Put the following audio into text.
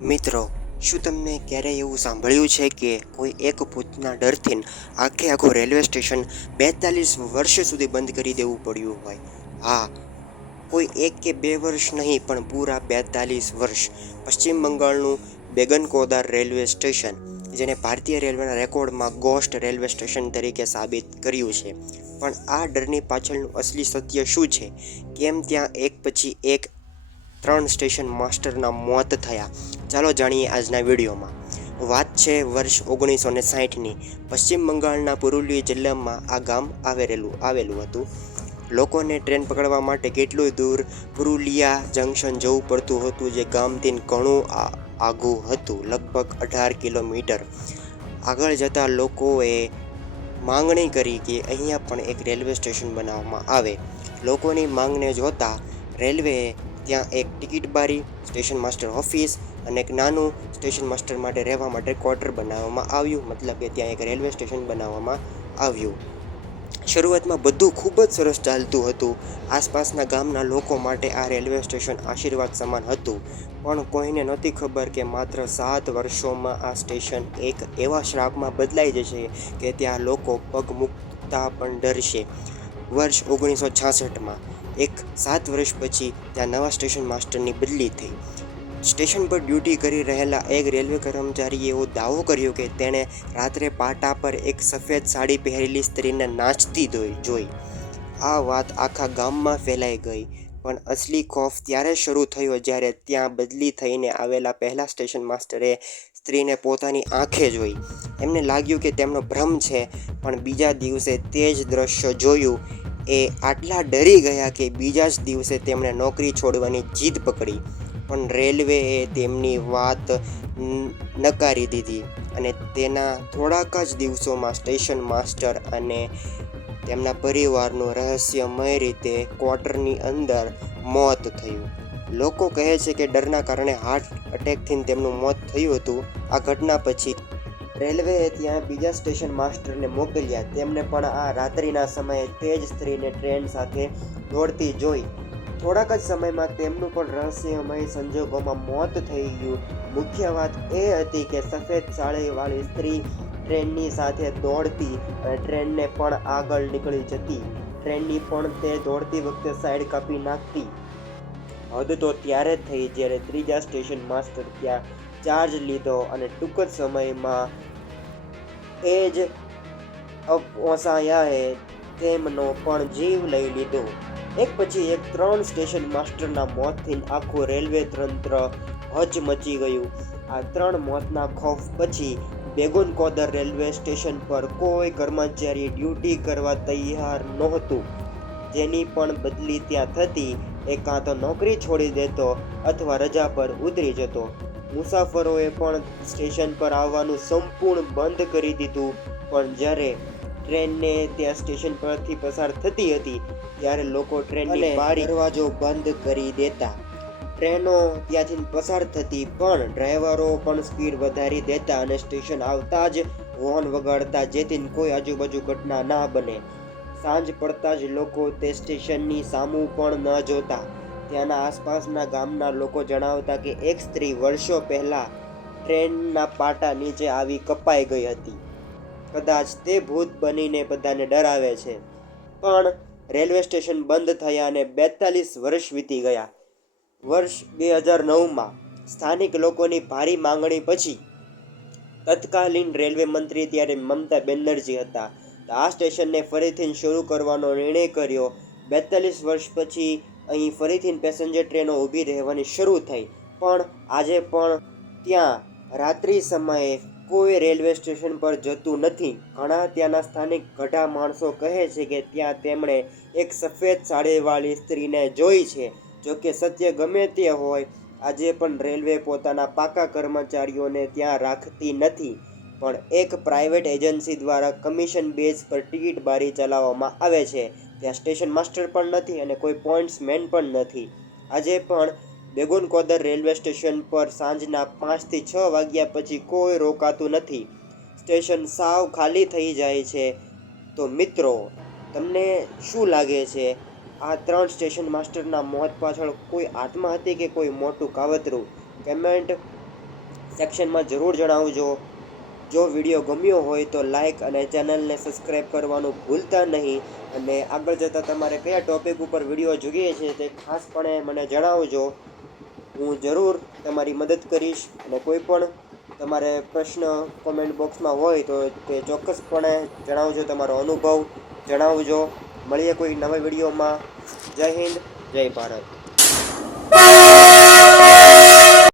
મિત્રો, શું તમને ક્યારેય એવું સાંભળ્યું છે કે કોઈ એક ભૂતના ડરથી આખું રેલવે સ્ટેશન 42 વર્ષ સુધી બંધ કરી દેવું પડ્યું હોય? હા, કોઈ 1 કે 2 વર્ષ નહીં, પણ પૂરા 42 વર્ષ. પશ્ચિમ બંગાળનું બેગનકોદાર રેલવે સ્ટેશન, જેને ભારતીય રેલવેના રેકોર્ડમાં ગોસ્ટ રેલવે સ્ટેશન તરીકે સાબિત કર્યું છે. પણ આ ડરની પાછળનું અસલી સત્ય શું છે? કેમ ત્યાં એક પછી એક 3 સ્ટેશન માસ્ટરના મોત થયા? ચાલો જાણીએ આજના વિડીયોમાં. વાત છે વર્ષ 1960ની. પશ્ચિમ બંગાળના પુરુલિયા જિલ્લામાં આ ગામ આવેલું હતું. લોકોને ટ્રેન પકડવા માટે કેટલું દૂર પુરુલિયા જંકશન જવું પડતું હતું, જે ગામથી ઘણું આઘું હતું, લગભગ 18 કિલોમીટર. આગળ જતા લોકોએ માંગણી કરી કે અહીંયા પણ એક રેલવે સ્ટેશન બનાવવામાં આવે. લોકોની માંગને જોતા રેલવેએ ત્યાં એક ટિકિટ બારી, સ્ટેશન માસ્ટર ઓફિસ અને એક નાનું સ્ટેશન માસ્ટર માટે રહેવા માટે ક્વાર્ટર બનાવવામાં આવ્યું. મતલબ કે ત્યાં એક રેલવે સ્ટેશન બનાવવામાં આવ્યું. શરૂઆતમાં બધું ખૂબ જ સરસ ચાલતું હતું. આસપાસના ગામના લોકો માટે આ રેલવે સ્ટેશન આશીર્વાદ સમાન હતું. પણ કોઈને નહોતી ખબર કે માત્ર 7 વર્ષોમાં આ સ્ટેશન એક એવા શ્રાપમાં બદલાઈ જશે કે ત્યાં લોકો પગ મૂકતા પણ ડરશે. વર્ષ 1966માં, 7 વર્ષ પછી, ત્યાં નવા સ્ટેશન માસ્ટરની બદલી થઈ. સ્ટેશન પર ડ્યુટી કરી રહેલા એક રેલવે કર્મચારીએ એવો દાવો કર્યો કે તેણે રાત્રે પાટા પર એક સફેદ સાડી પહેરેલી સ્ત્રીને નાચતી જોઈ. આ વાત આખા ગામમાં ફેલાઈ ગઈ. પણ અસલી ખોફ ત્યારે શરૂ થયો જ્યારે ત્યાં બદલી થઈને આવેલા પહેલા સ્ટેશન માસ્ટરે સ્ત્રીને પોતાની આંખે જોઈ. એમને લાગ્યું કે તેમનો ભ્રમ છે, પણ બીજા દિવસે તે જ દ્રશ્ય જોયું. એ આટલા ડરી ગયા કે બીજા જ દિવસે તેમણે નોકરી છોડવાની જીદ પકડી. પણ રેલવેએ તેમની વાત નકારી દીધી અને તેના થોડાક જ દિવસોમાં સ્ટેશન માસ્ટર અને તેમના પરિવારનું રહસ્યમય રીતે ક્વાર્ટરની અંદર મોત થયું. લોકો કહે છે કે ડરના કારણે હાર્ટ એટેકથી તેમનું મોત થયું હતું. આ ઘટના પછી રેલવેએ ત્યાં બીજા સ્ટેશન માસ્ટરને મોકલ્યા. તેમને પણ આ રાત્રિના સમયે તે જ સ્ત્રીને ટ્રેન સાથે દોડતી જોઈ. થોડાક જ સમયમાં તેમનું પણ રહસ્યમય સંજોગોમાં મોત થઈ ગયું. મુખ્ય વાત એ હતી કે સફેદ સાડીવાળી સ્ત્રી ટ્રેનની સાથે દોડતી અને ટ્રેનને પણ આગળ નીકળી જતી. ટ્રેનની પણ તે દોડતી વખતે સાઈડ કાપી નાખતી. હદ તો ત્યારે જ થઈ જ્યારે ત્રીજા સ્ટેશન માસ્ટર ત્યાં ચાર્જ લીધો અને ટૂંક જ સમયમાં એ જ અપહોંચાયાએ તેમનો પણ જીવ લઈ લીધો. એક પછી એક 3 સ્ટેશન માસ્ટરના મોતથી આખું રેલવે તંત્ર હચમચી ગયું. આ 3 મોતના ખૌફ પછી બેગુનકોદર રેલવે સ્ટેશન પર કોઈ કર્મચારી ડ્યુટી કરવા તૈયાર નહોતું. જેની પણ બદલી ત્યાં થતી, એ કાં તો નોકરી છોડી દેતો અથવા રજા પર ઉતરી જતો. મુસાફરોએ પણ સ્ટેશન પર આવવાનું સંપૂર્ણ બંધ કરી દીધું. પણ જ્યારે ટ્રેનને ત્યાં સ્ટેશન પરથી પસાર થતી હતી, ત્યારે લોકો ટ્રેનની બારી દરવાજો બંધ કરી દેતા. ટ્રેનો ત્યાંથી પસાર થતી, પણ ડ્રાઈવરો પણ સ્પીડ વધારી દેતા અને સ્ટેશન આવતા જ હોર્ન વગાડતા, જેથી કોઈ આજુબાજુ ઘટના ના બને. સાંજ પડતા જ લોકો તે સ્ટેશનની સામું પણ ન જોતા. ત્યાંના આસપાસના ગામના લોકો જણાવતા કે એક સ્ત્રી વર્ષો પહેલા ટ્રેનના પાટા નીચે આવી કપાઈ ગઈ હતી. કદાચ તે ભૂત બનીને બધાને ડરાવે છે. પણ રેલવે સ્ટેશન બંધ થયા અને 42 વર્ષ વીતી ગયા. વર્ષ 2009માં સ્થાનિક લોકોની ભારી માંગણી પછી તત્કાલીન રેલવે મંત્રી ત્યારે મમતા બેનર્જી હતા, તો આ સ્ટેશનને ફરીથી શરૂ કરવાનો નિર્ણય કર્યો. 42 વર્ષ પછી અહીં ફરીથી પેસેન્જર ટ્રેનો ઊભી રહેવાની શરૂ થઈ. પણ આજે પણ ત્યાં રાત્રિ સમયે કોઈ રેલવે સ્ટેશન પર જતું નથી. ઘણા ત્યાંના સ્થાનિક ગઢા માણસો કહે છે કે ત્યાં તેમણે એક સફેદ સાડીવાળી સ્ત્રીને જોઈ છે. જોકે સત્ય ગમે તે હોય, આજે પણ રેલવે પોતાના પાકા કર્મચારીઓને ત્યાં રાખતી નથી, પણ એક પ્રાઇવેટ એજન્સી દ્વારા કમિશન બેઝ પર ટિકિટ બારી ચલાવવામાં આવે છે. ત્યાં સ્ટેશન માસ્ટર પણ નથી અને કોઈ પોઇન્ટ્સમેન પણ નથી. આજે પણ બેગુનકોદર રેલવે સ્ટેશન પર સાંજના 5 થી 6 વાગ્યા પછી કોઈ રોકાતું નથી. સ્ટેશન સાવ ખાલી થઈ જાય છે. તો મિત્રો, તમને શું લાગે છે? આ 3 સ્ટેશન માસ્ટરના મોત પાછળ કોઈ આત્મા હતી કે કોઈ મોટું કાવતરું? કમેન્ટ સેક્શનમાં જરૂર જણાવજો. જો વિડીયો ગમ્યો હોય તો લાઈક અને ચેનલને સબસ્ક્રાઈબ કરવાનું ભૂલતા નહીં. અને આગળ જતાં તમારે કયા ટૉપિક ઉપર વિડીયો જોઈએ છે તે ખાસપણે મને જણાવજો. હું જરૂર તમારી મદદ કરીશ. અને કોઈ પણ તમારે પ્રશ્ન કોમેન્ટ બોક્સમાં હોય તો તે ચોક્કસપણે જણાવજો. તમારો અનુભવ જણાવજો. મળીએ કોઈ નવા વિડીયોમાં. જય હિન્દ, જય ભારત.